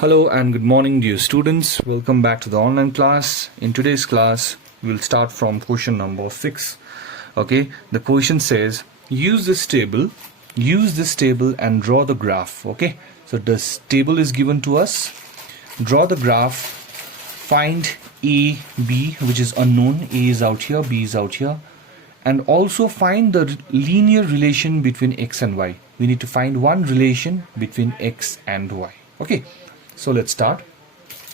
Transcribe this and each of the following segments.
Hello and good morning dear students. Welcome back to the online class. In today's class, we'll start from question number 6. Okay, the question says use this table and draw the graph. Okay, so this table is given to us. Draw the graph, find A, B, which is unknown. A is out here, B is out here, and also find the linear relation between X and Y. We need to find one relation between X and Y. Okay, so let's start.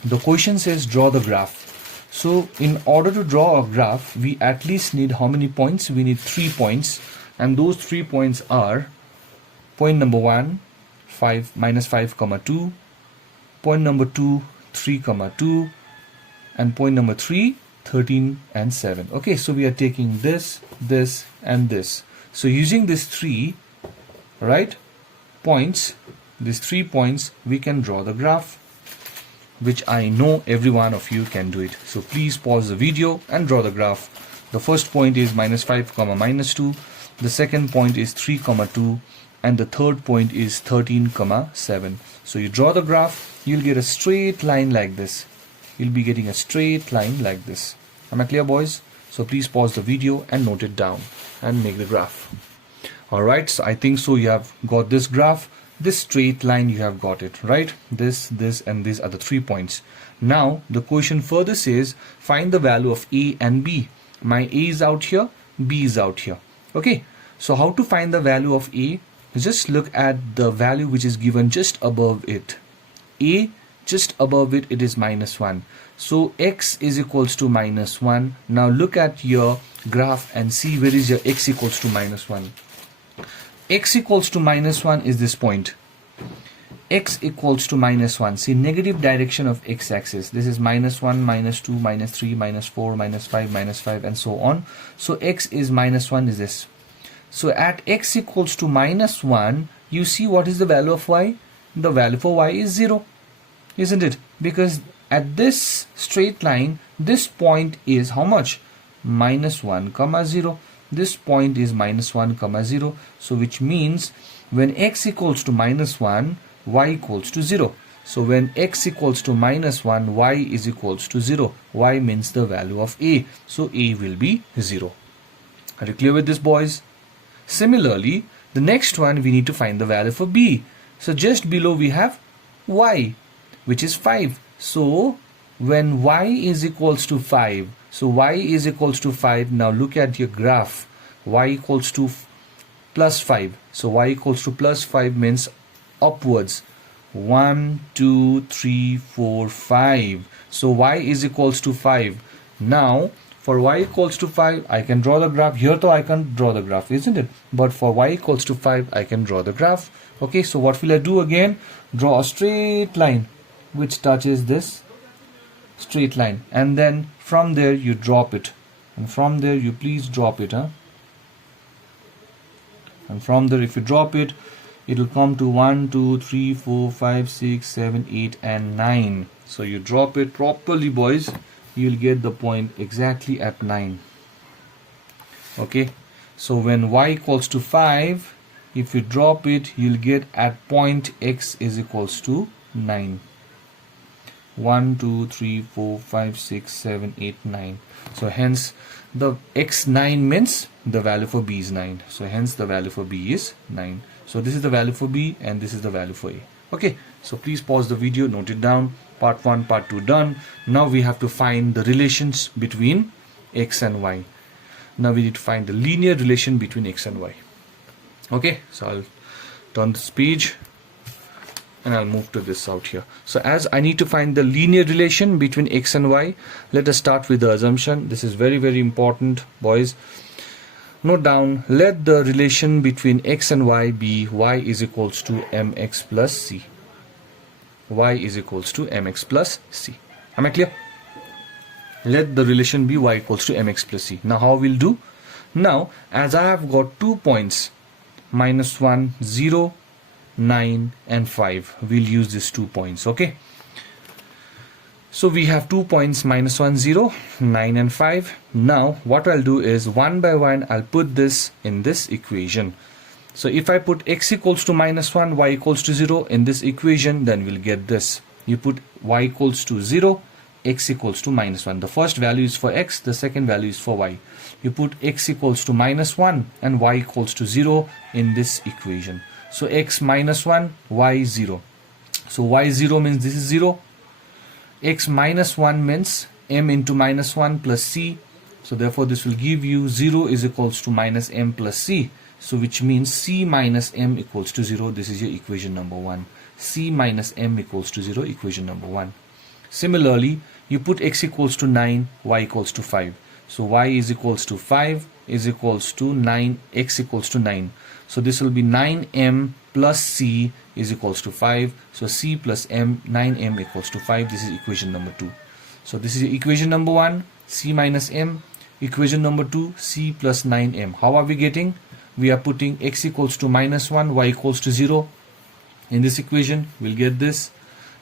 The question says draw the graph. So in order to draw a graph, we at least need how many points? We need 3 points, and those 3 points are point number 1, 5, -5, 2, point number 2, 3, 2, and point number 3, 13 and 7. Okay, so we are taking this, this and this. So using these 3 points, these 3 points, we can draw the graph, which I know every one of you can do it. So please pause the video and draw the graph. The first point is -5, -2. The second point is 3, 2, and the third point is 13, 7. So you draw the graph, you'll get a straight line like this. You'll be getting a straight line like this. Am I clear, boys? So please pause the video and note it down and make the graph. Alright, so I think so you have got this graph. This straight line you have got it, right? This, and these are the 3 points. Now the question further says find the value of A and B. My A is out here, B is out here. Okay, so how to find the value of A? Just look at the value which is given just above it. A, just above it, it is -1. So X is equals to -1. Now look at your graph and see where is your X equals to -1. X equals to -1 is this point. X equals to -1. See, negative direction of x-axis. This is -1, -2, -3, -4, -5, and so on. So X is -1 is this. So at X equals to -1, you see what is the value of Y? The value for Y is 0, isn't it? Because at this straight line, this point is how much? -1, 0. This point is -1, 0. So which means when X equals to -1, Y equals to 0. So when X equals to -1, Y is equals to 0. Y means the value of A. So A will be 0. Are you clear with this, boys? Similarly, the next one we need to find the value for B. So just below we have Y, which is 5. So when Y is equals to 5, so Y is equals to 5. Now look at your graph. Y equals to +5. So Y equals to +5 means upwards. 1, 2, 3, 4, 5. So Y is equals to 5. Now for Y equals to 5, I can draw the graph. Here though I can't draw the graph, isn't it? But for Y equals to 5, I can draw the graph. Okay, so what will I do again? Draw a straight line which touches this straight line, and then from there you drop it, and from there you please drop it, and from there if you drop it, it will come to 1, 2, 3, 4, 5, 6, 7, 8 and 9. So you drop it properly, boys, you'll get the point exactly at 9. Okay, so when Y equals to 5, if you drop it, you'll get at point X is equals to 9. 1, 2, 3, 4, 5, 6, 7, 8, 9. So hence the X9 means the value for B is 9. So hence the value for B is 9. So this is the value for B and this is the value for A. Okay, so please pause the video, note it down. Part 1, part 2 done. Now we have to find the relations between X and Y. Now we need to find the linear relation between X and Y. Okay, so I'll turn this page and I'll move to this out here. So as I need to find the linear relation between X and Y, let us start with the assumption. This is very, very important, boys. Note down, let the relation between X and Y be Y is equals to mx plus c. Y is equals to mx plus c. Am I clear? Let the relation be Y equals to mx plus c. Now how we'll do? Now as I have got 2 points, -1, 0, 9 and 5, we'll use these 2 points. Okay, so we have 2 points, -1, 0, 9 and 5. Now what I'll do is one by one I'll put this in this equation. So if I put x equals to -1, y equals to 0 in this equation, then we'll get this. you put y equals to 0, x equals to minus 1. The first value is for x, the second value is for y. You put x equals to minus 1 and y equals to 0 in this equation. So x minus 1, y 0. So y 0 means this is 0. X minus 1 means m into minus 1 plus c. So therefore this will give you 0 is equals to minus m plus c. So which means c minus m equals to 0. This is your equation number 1. C minus m equals to 0, equation number 1. Similarly, you put x equals to 9, y equals to 5. So y is equals to 5 is equals to 9, x equals to 9. So this will be 9m plus c is equals to 5. So c plus m, 9m equals to 5. This is equation number 2. So this is equation number 1, c minus m. Equation number 2, c plus 9m. How are we getting? We are putting x equals to minus 1, y equals to 0. In this equation, we'll get this.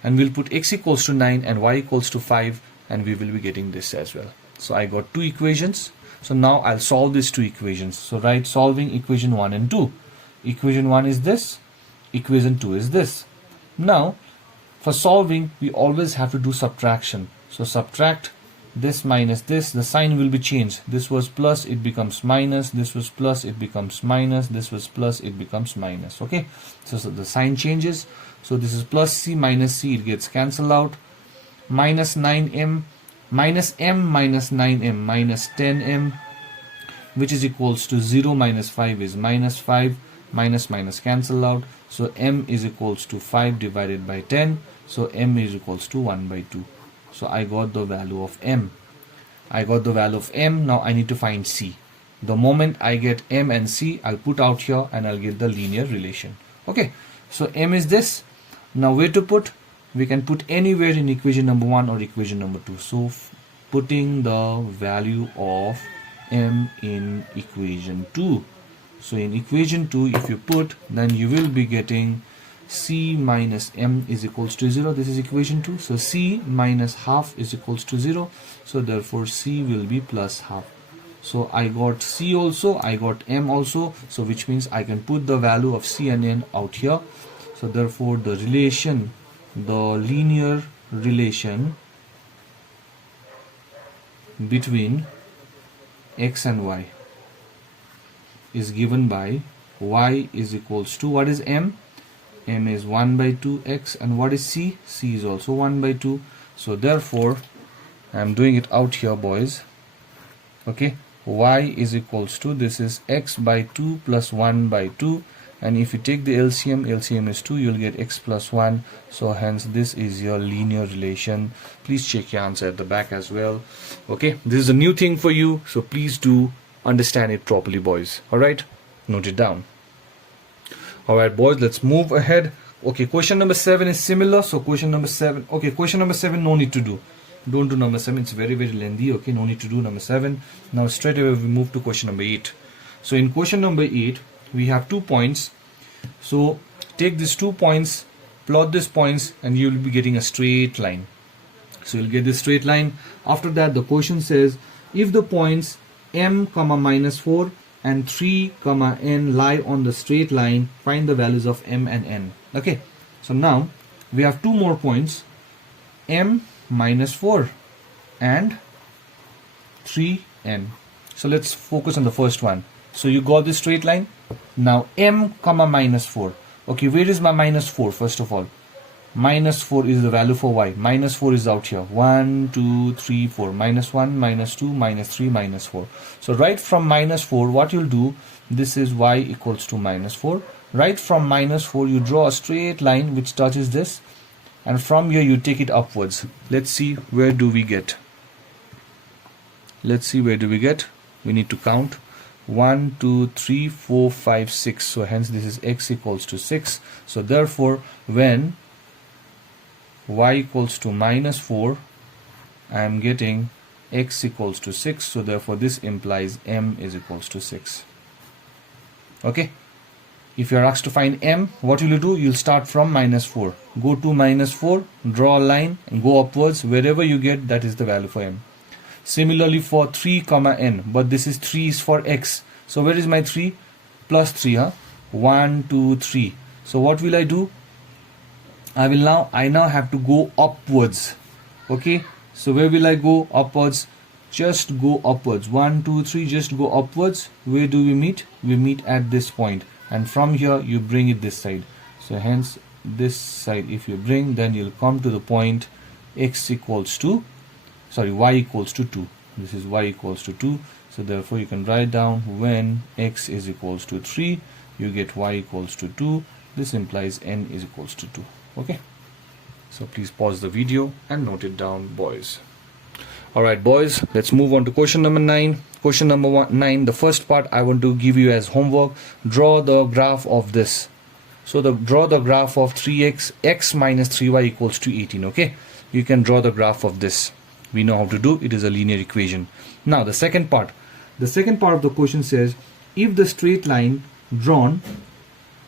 And we'll put x equals to 9 and y equals to 5. And we will be getting this as well. So I got 2 equations. So now I'll solve these 2 equations. So write solving equation 1 and 2. Equation 1 is this. Equation 2 is this. Now, for solving, we always have to do subtraction. So subtract this minus this, the sign will be changed. This was plus, it becomes minus. This was plus, it becomes minus. This was plus, it becomes minus. Okay, so the sign changes. So this is plus c minus c, it gets cancelled out. Minus 9m, minus m minus 9m, minus 10m, which is equals to 0 minus 5 is minus 5. Minus minus cancel out. So m is equals to 5 divided by 10. So m is equals to 1 by 2. So I got the value of m. I got the value of m. Now I need to find c. The moment I get m and c, I'll put out here and I'll get the linear relation. Okay. So m is this. Now where to put? We can put anywhere in equation number 1 or equation number 2. So putting the value of m in equation 2. So in equation 2, if you put, then you will be getting c minus m is equals to 0. This is equation 2. So c minus half is equals to 0. So therefore c will be plus half. So I got c also, I got m also. So which means I can put the value of c and n out here. So therefore the relation, the linear relation between x and y is given by y is equals to, what is m? M is 1 by 2x, and what is c? C is also 1 by 2. So therefore I'm doing it out here, boys. Okay, y is equals to, this is x by 2 plus 1 by 2, and if you take the LCM, LCM is 2, you'll get x plus 1. So hence this is your linear relation. Please check your answer at the back as well. Okay, this is a new thing for you, so please do understand it properly, boys. Alright, note it down. Alright, boys, let's move ahead. Okay, question number 7 is similar. So question number 7, okay, question number 7 no need to do. Don't do number 7, it's very lengthy. Okay, no need to do number 7. Now straight away we move to question number 8. So in question number 8 we have 2 points. So take these 2 points, plot these points, and you will be getting a straight line. So you'll get this straight line. After that the question says, if the points m comma minus 4 and 3 comma n lie on the straight line, find the values of m and n. Okay, so now we have 2 more points, m minus 4 and 3n. So let's focus on the first one. So you got this straight line. Now m comma minus 4. Okay, where is my minus 4? First of all, minus 4 is the value for y. Minus 4 is out here. 1, 2, 3, 4. Minus 1, minus 2, minus 3, minus 4. So right from minus 4, what you'll do, this is y equals to minus 4. Right from minus 4, you draw a straight line which touches this. And from here, you take it upwards. Let's see where do we get. Let's see where do we get. We need to count. 1, 2, 3, 4, 5, 6. So hence this is x equals to 6. So therefore, when y equals to minus 4, I am getting x equals to 6. So therefore this implies m is equals to 6. Okay, if you are asked to find m, what will you do? You'll start from minus 4, go to minus 4, draw a line and go upwards. Wherever you get, that is the value for m. Similarly for 3 comma n, but this is 3 is for x. So where is my 3? Plus 3, huh? 1, 2, 3. So what will I do? I now have to go upwards. Okay, so where will I go? Upwards. Just go upwards. 1 2 3, just go upwards. Where do we meet? We meet at this point, and from here you bring it this side. So hence this side if you bring, then you'll come to the point x equals to, sorry, y equals to 2. This is y equals to 2. So therefore you can write down when x is equals to 3, you get y equals to 2. This implies n is equals to 2. Okay, so please pause the video and note it down, boys. Alright boys, let's move on to question number 9. Question number 9, the first part I want to give you as homework. Draw the graph of this. So draw the graph of 3x, x minus 3y equals to 18. Okay, you can draw the graph of this. We know how to do it. Is a linear equation. Now the second part of the question says, if the straight line drawn,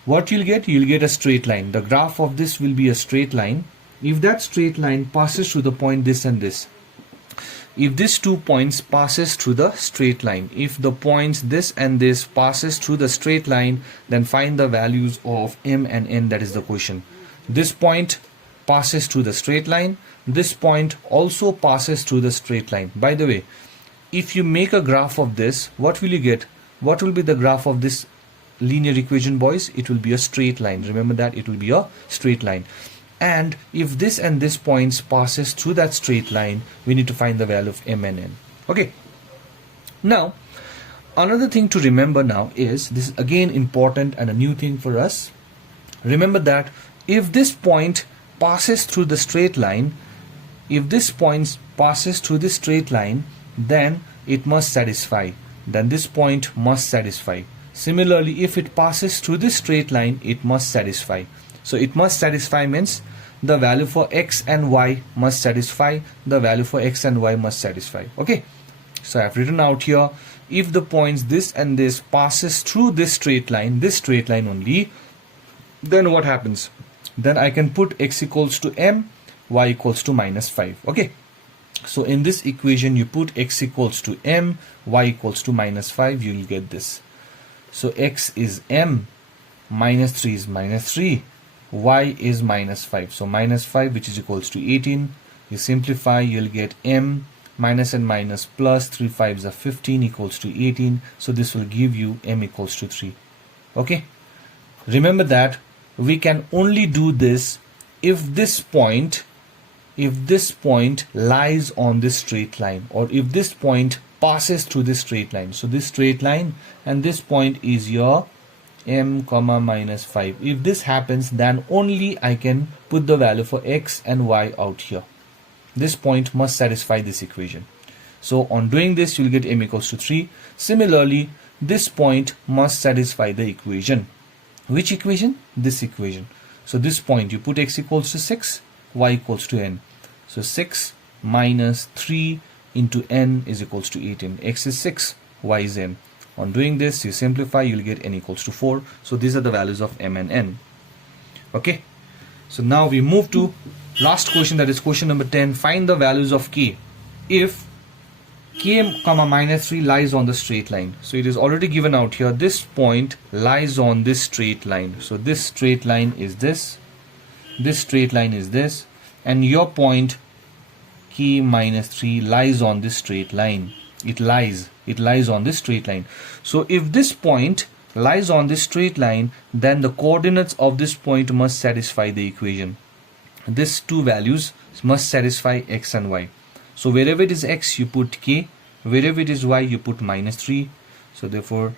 what you'll get? You'll get a straight line. The graph of this will be a straight line. If that straight line passes through the point this and this, if these 2 points passes through the straight line, if the points this and this passes through the straight line, then find the values of m and n. That is the question. This point passes through the straight line. This point also passes through the straight line. By the way, if you make a graph of this, what will you get? What will be the graph of this linear equation, boys? It will be a straight line. Remember that it will be a straight line. And if this and this points passes through that straight line, we need to find the value of m and n. Okay, now another thing to remember now is, this is again important and a new thing for us. Remember that if this point passes through the straight line, if this point passes through this straight line, then it must satisfy. Then this point must satisfy. Similarly, if it passes through this straight line, it must satisfy. So it must satisfy means the value for x and y must satisfy, the value for x and y must satisfy. Okay, so I've written out here, if the points this and this passes through this straight line only, then what happens? Then I can put x equals to m, y equals to minus 5. Okay, so in this equation you put x equals to m, y equals to minus 5, you will get this. So x is m, minus 3 is minus 3, y is minus 5. So minus 5, which is equals to 18. You simplify, you'll get m, minus and minus plus, 3 5s are 15 equals to 18. So this will give you m equals to 3. Okay, remember that we can only do this if this point lies on this straight line, or if this point passes through this straight line. So this straight line and this point is your m comma minus 5. If this happens, then only I can put the value for x and y out here. This point must satisfy this equation. So on doing this, you'll get m equals to 3. Similarly, this point must satisfy the equation. Which equation? This equation. So this point, you put x equals to 6, y equals to n. So 6 minus 3 into n is equals to 18. X is 6, y is n. On doing this, you simplify, you'll get n equals to 4. So these are the values of m and n. Okay, so now we move to last question, that is question number 10. Find the values of k if k comma minus 3 lies on the straight line. So it is already given out here. This point lies on this straight line. So this straight line is this straight line is this, and your point k minus 3 lies on this straight line. It lies on this straight line. So if this point lies on this straight line, then the coordinates of this point must satisfy the equation. These two values must satisfy x and y. So wherever it is x, you put k, wherever it is y, you put minus 3. So therefore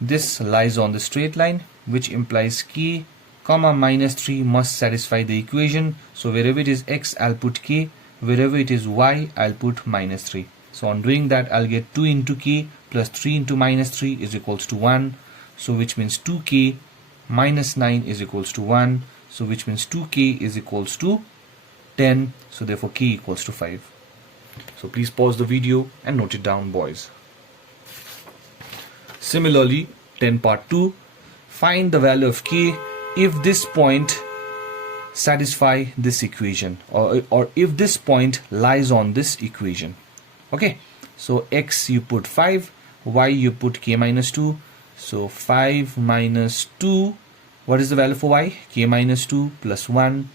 this lies on the straight line, which implies k comma minus 3 must satisfy the equation. So wherever it is x, I'll put k, wherever it is y, I'll put minus 3. So on doing that, I'll get 2 into k plus 3 into minus 3 is equals to 1. So which means 2k minus 9 is equals to 1. So which means 2k is equals to 10. So therefore k equals to 5. So please pause the video and note it down, boys. Similarly, 10 part 2. Find the value of k if this point satisfy this equation, or if this point lies on this equation. Okay, so x you put 5, y you put k minus 2. So 5 minus 2 What is the value for y? K minus 2 plus 1,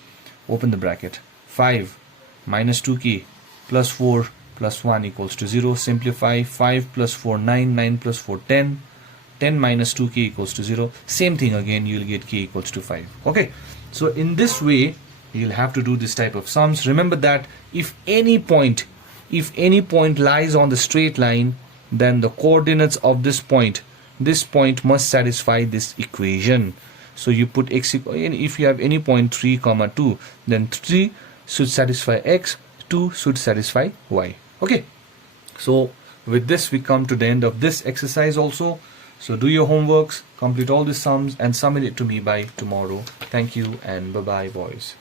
open the bracket. 5 minus 2k plus 4 plus 1 equals to 0. Simplify. 5 plus 4, 9, 9 plus 4, 10. 10 minus 2k equals to 0. Same thing again, you'll get k equals to 5. Okay, so in this way you'll have to do this type of sums. Remember that if any point lies on the straight line, then the coordinates of this point must satisfy this equation. So you put x, if you have any point 3 comma 2, then 3 should satisfy x, 2 should satisfy y. Okay, so with this we come to the end of this exercise also. So do your homeworks, complete all the sums and submit it to me by tomorrow. Thank you and bye bye boys.